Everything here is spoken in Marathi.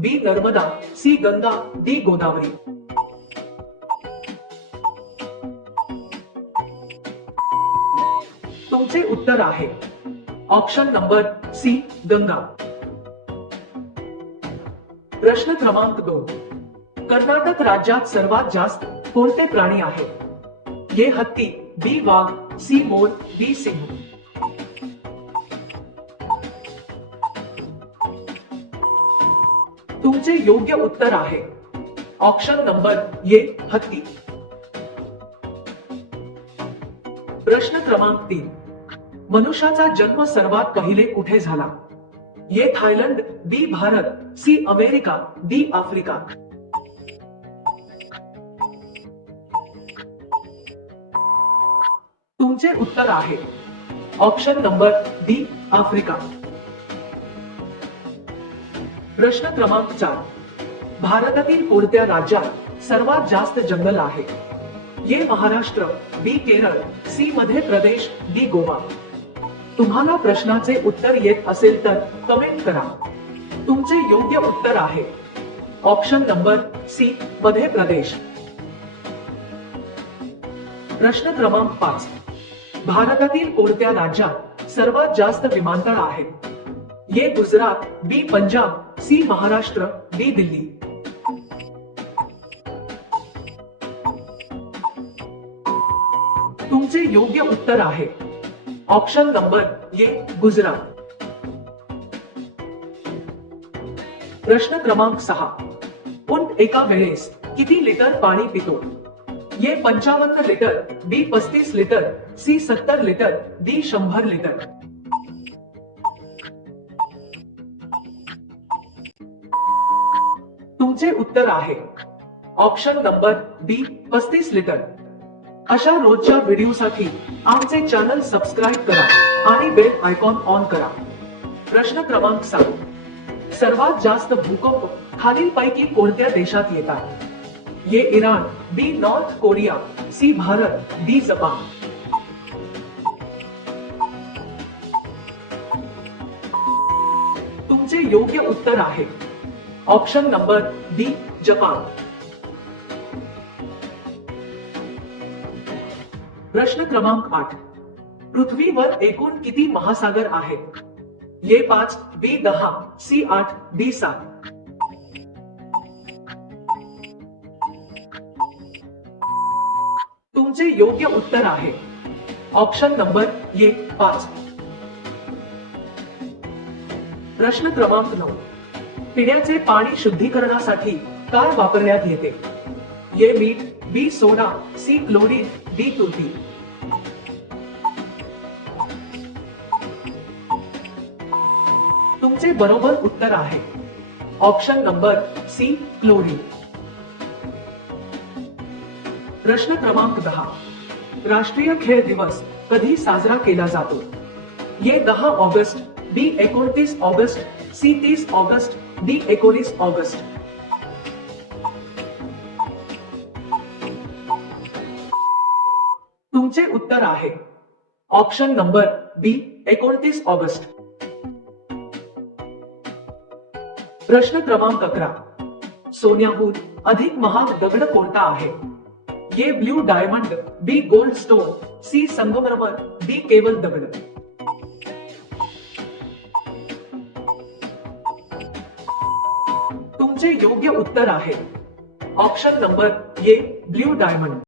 बी नर्मदा, सी गंगा, डी गोदावरी. तुमचे उत्तर आहे ऑप्शन नंबर सी गंगा. प्रश्न क्रमांक 2. कर्नाटक राज्यात सर्वात जास्त कोणते प्राणी आहेत? ए हत्ती, बी वाघ, सी मोर, डी सिंह. तुमचे योग्य उत्तर आहे ऑप्शन नंबर ए हत्ती. प्रश्न क्रमांक 3. मनुष्याचा जन्म सर्वात पहिले कुठे झाला? A Thailand, B Bharat, C America, D Africa. तुमचे उत्तर आहे ऑप्शन नंबर डी आफ्रिका. प्रश्न क्रमांक 4. भारतातील कोणत्या राज्यात सर्वात जास्त जंगल आहे? ए महाराष्ट्र, बी केरळ, सी मध्य प्रदेश, डी गोवा. तुम्हाला प्रश्नाचे उत्तर येत असेल तर कमेंट करा. तुमचे योग्य उत्तर आहे option number C Madhya Pradesh. प्रश्न क्रमांक 5. भारतातील कोणत्या राज्यात सर्वात जास्त विमानतळ आहेत? ए गुजरात, बी पंजाब, सी महाराष्ट्र, डी दिल्ली. तुमचे योग्य उत्तर आहे ऑप्शन नंबर ए गुजरात. प्रश्न क्रमांक 6. उंट एका वेळेस किती लिटर पाणी पितो? A 55 litre, B 35 litre, C 70 litre, D 100 litre. तुमचे उत्तर आहे ऑप्शन नंबर बी 35 लिटर. अशा रोजच्या व्हिडिओसाठी आमचे चॅनल सबस्क्राईब करा आणि बेल आयकॉन ऑन करा. प्रश्न क्रमांक 7. सर्वात जास्त भूकंप खालीलपैकी कोणत्या देशात येतात? A Iran, B North Korea, C Bharat, D Japan. तुमचे योग्य उत्तर आहे ऑप्शन नंबर डी जपान. प्रश्न क्रमांक 8. पृथ्वीवर एकूण किती महासागर आहेत? ए 5, बी 10, सी 8, डी 7. तुमचे योग्य उत्तर आहे ऑप्शन नंबर ए 5. प्रश्न क्रमांक 9. पिण्याचे पाणी शुद्धीकरणासाठी काय वापरण्यात येते? ए मीठ, बी सोडा, सी क्लोरीन, डी तुरटी. तुमचे बरोबर उत्तर आहे ऑप्शन नंबर सी क्लोरीन. प्रश्न क्रमांक 10. राष्ट्रीय खेळ दिवस कधी साजरा केला जातो? A 10 August, B 29 August, C 30 August, D 19 August. तुमचे उत्तर आहे ऑप्शन नंबर बी 29 ऑगस्ट. प्रश्न क्रमांक 11. सोन्याहून अधिक महाग दगड कोणता आहे? ए ब्ल्यू डायमंड, बी गोल्ड स्टोन, सी संगमरमर, डी केवल दगड. तुमचे योग्य उत्तर आहे option number A blue diamond.